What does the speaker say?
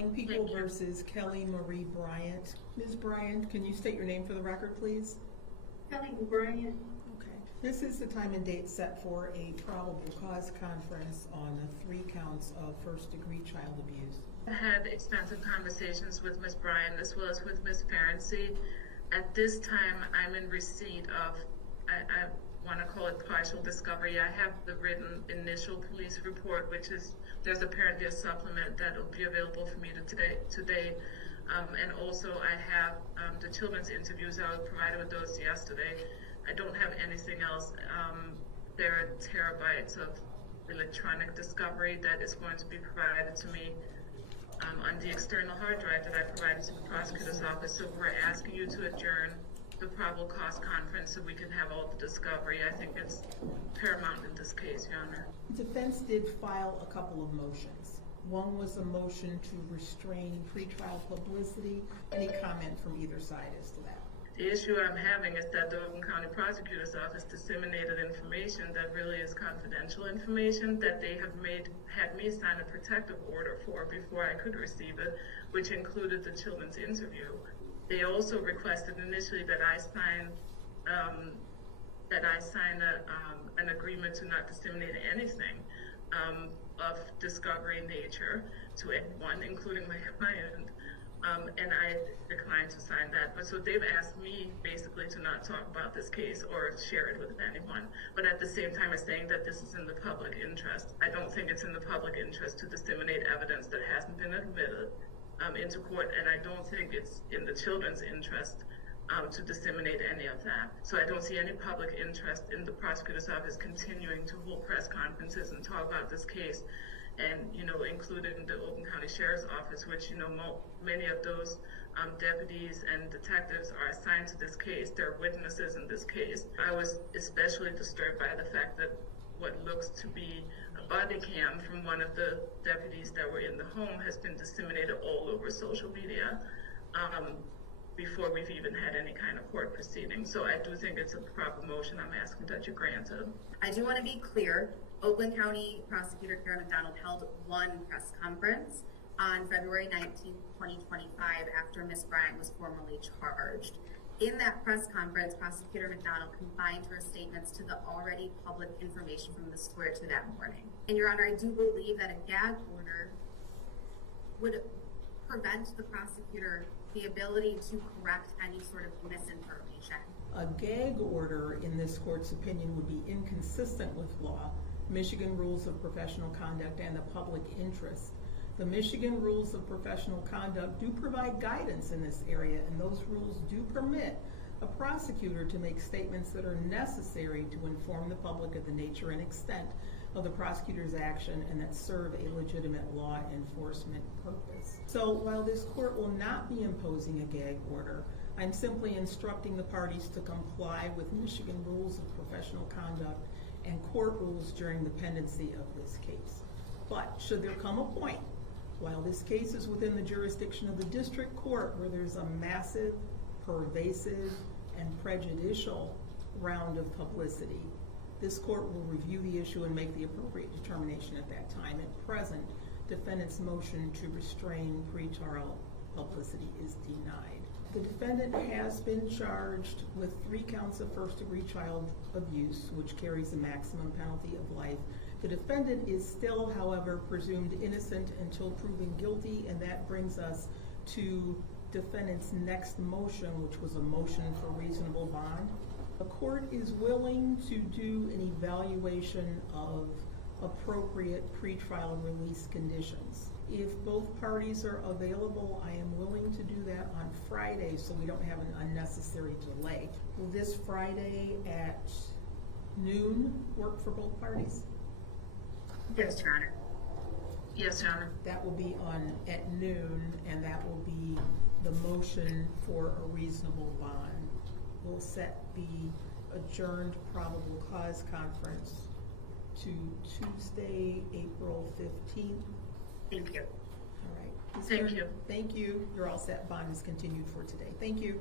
Killing People versus Kelly Marie Bryant. Ms. Bryant, can you state your name for the record, please? Kelly Bryant. Okay. This is the time and date set for a probable cause conference on the 3 counts of first-degree child abuse. I had extensive conversations with Ms. Bryan as well as with Ms. Ferenczi. At this time, I'm in receipt of, I want to call it partial discovery. I have the written initial police report, which is, there's apparently a supplement that will be available for me today. And also I have the children's interviews. I was provided with those yesterday. I don't have anything else. There are terabytes of electronic discovery that is going to be provided to me on the external hard drive that I provided to the prosecutor's office. So we're asking you to adjourn the probable cause conference so we can have all the discovery. I think it's paramount in this case, Your Honor. The defense did file a couple of motions. One was a motion to restrain pretrial publicity. Any comment from either side as to that? The issue I'm having is that the Oakland County Prosecutor's Office disseminated information that really is confidential information that they have had me sign a protective order for before I could receive it, which included the children's interview. They also requested initially that I sign an agreement to not disseminate anything of discovery nature to anyone, including my client. And I declined to sign that. But so they've asked me basically to not talk about this case or share it with anyone. But at the same time, it's saying that this is in the public interest. I don't think it's in the public interest to disseminate evidence that hasn't been admitted into court, and I don't think it's in the children's interest to disseminate any of that. So I don't see any public interest in the prosecutor's office continuing to hold press conferences and talk about this case. And, included in the Oakland County Sheriff's Office, which, many of those deputies and detectives are assigned to this case. They're witnesses in this case. I was especially disturbed by the fact that what looks to be a body cam from one of the deputies that were in the home has been disseminated all over social media before we've even had any kind of court proceeding. So I do think it's a proper motion. I'm asking that you grant it. I do want to be clear. Oakland County Prosecutor Karen McDonald held one press conference on February 19, 2025, after Ms. Bryant was formally charged. In that press conference, Prosecutor McDonald confined her statements to the already public information from the square to that morning. And Your Honor, I do believe that a gag order would prevent the prosecutor the ability to correct any sort of misinformation. A gag order, in this court's opinion, would be inconsistent with law, Michigan rules of professional conduct, and the public interest. The Michigan rules of professional conduct do provide guidance in this area, and those rules do permit a prosecutor to make statements that are necessary to inform the public of the nature and extent of the prosecutor's action and that serve a legitimate law enforcement purpose. So while this court will not be imposing a gag order, I'm simply instructing the parties to comply with Michigan rules of professional conduct and court rules during the pendency of this case. But should there come a point, while this case is within the jurisdiction of the district court, where there's a massive, pervasive, and prejudicial round of publicity, this court will review the issue and make the appropriate determination at that time. At present, defendant's motion to restrain pretrial publicity is denied. The defendant has been charged with 3 counts of first-degree child abuse, which carries a maximum penalty of life. The defendant is still, however, presumed innocent until proven guilty, and that brings us to defendant's next motion, which was a motion for reasonable bond. The court is willing to do an evaluation of appropriate pretrial release conditions. If both parties are available, I am willing to do that on Friday so we don't have an unnecessary delay. Will this Friday at noon work for both parties? Yes, Your Honor. Yes, Your Honor. That will be on at noon, and that will be the motion for a reasonable bond. We'll set the adjourned probable cause conference to Tuesday, April 15th. Thank you. All right. Thank you. Thank you. You're all set. Bond is continued for today. Thank you.